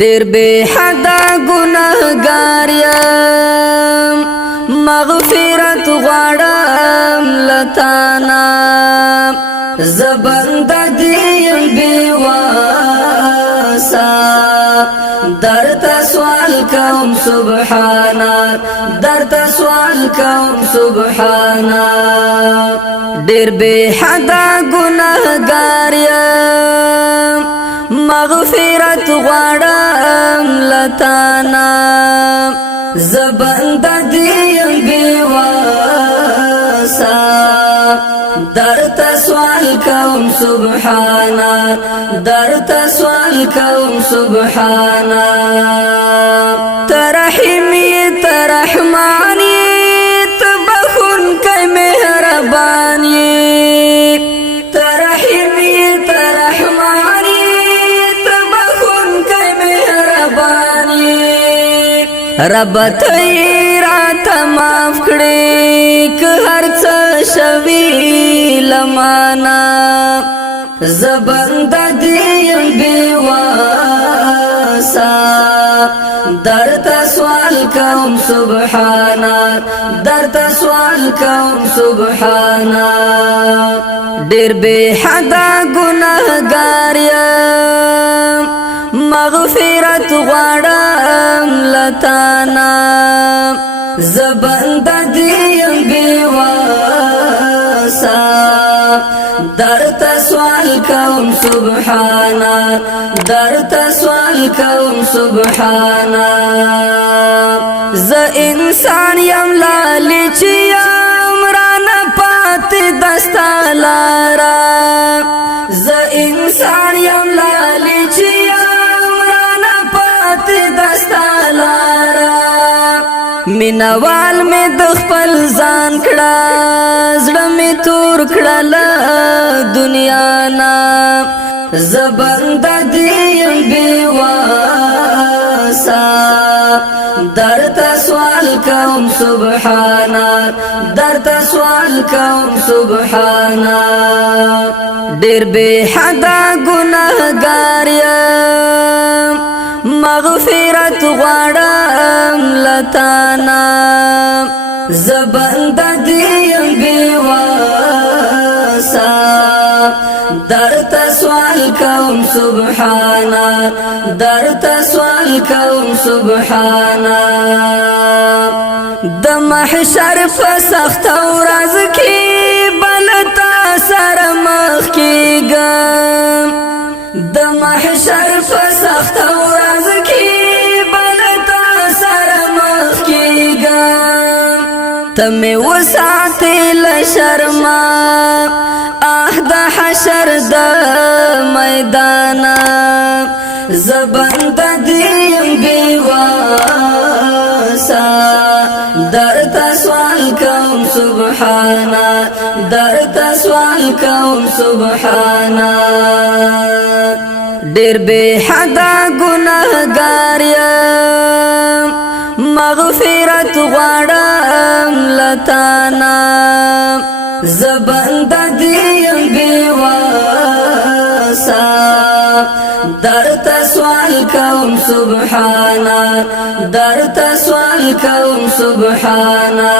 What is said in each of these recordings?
ډېر بے حدا ګناهګار یم مغفرت غواړم لتانا زبنده دیم بے واسا درتا سوال کوم سبحانا درتا سوال کوم سبحانا ډېر بے حدا ګناهګار یم مغفرت غواړم لتانا زبنده دیم بے واسا درتا سوال کوم سبحانا درتا سوال کوم سبحانا ترحیمی ترحمانی تبخون کئی مہربانی ترحیمی ترحمانی تبخون کئی مہربانی رب تیرات معاف کړي که هر څه شوي لمانا زبنده دیم بے واسا درتا سوال کوم سبحانا درتا سوال کوم سبحانا ډېر بے حدا ګناهګار یم مغفرت غواړم لتانا زبنده دیم بے واسا درتا سوال کوم سبحانا درتا سوال کوم سبحانا ز انسان یم لالچ یم رانا پات دستا لارا ز انسان یم لالچ یم رانا پات دستا لارا مینوال می د خپل ځان کړه زړه می تور کړل دنیا نا زبنده دیم بے واسا درتا سوال کوم سبحانا درتا سوال کوم سبحانا ډېر بے حدا ګناهګار یم مغفرت غواړم لتانا زبنده دیم بے واسا درتا سوال کوم سبحانا درتا سوال کوم سبحانا د محشر په سخت ورځ کې بلتا سره مخ کېږم د محشر په سخت ورځ کې بلتا سره مخ کېږم ته مې وساتې له شرمه د حشر د میدانا زبنده دیم بے واسا درتا سوال کوم سبحانا درتا سوال کوم سبحانا ډېر بے حدا ګناهګار یم مغفرت غواړم لتانا زبنده دیم بے واسا درتا سوال کوم سبحانا درتا سوال کوم سبحانا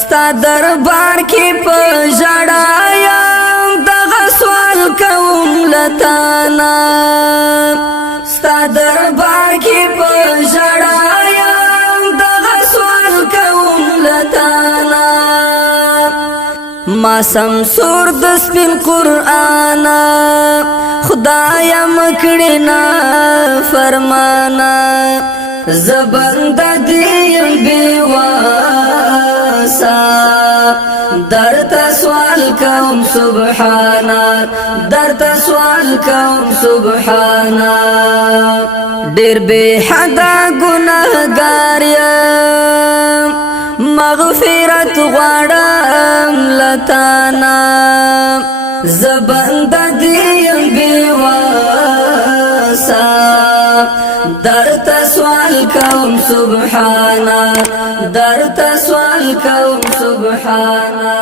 ستا دربار کې په ژړا یم دغه سوال کوم لتانا ستا دربار کې په ژړا یم دغه سوال کوم لتانا ما سمسور د سپین قرآن خدایا مکړی نا فرمانا زبنده دیم بے واسا درتا سوال کوم سبحانا درتا سوال کوم سبحانا ډېر بے حدا ګناهګار یم مغفرت غواړم لتانا زبنده دیم بے واسا درتا سوال کوم سبحانا درتا سوال کوم سبحانا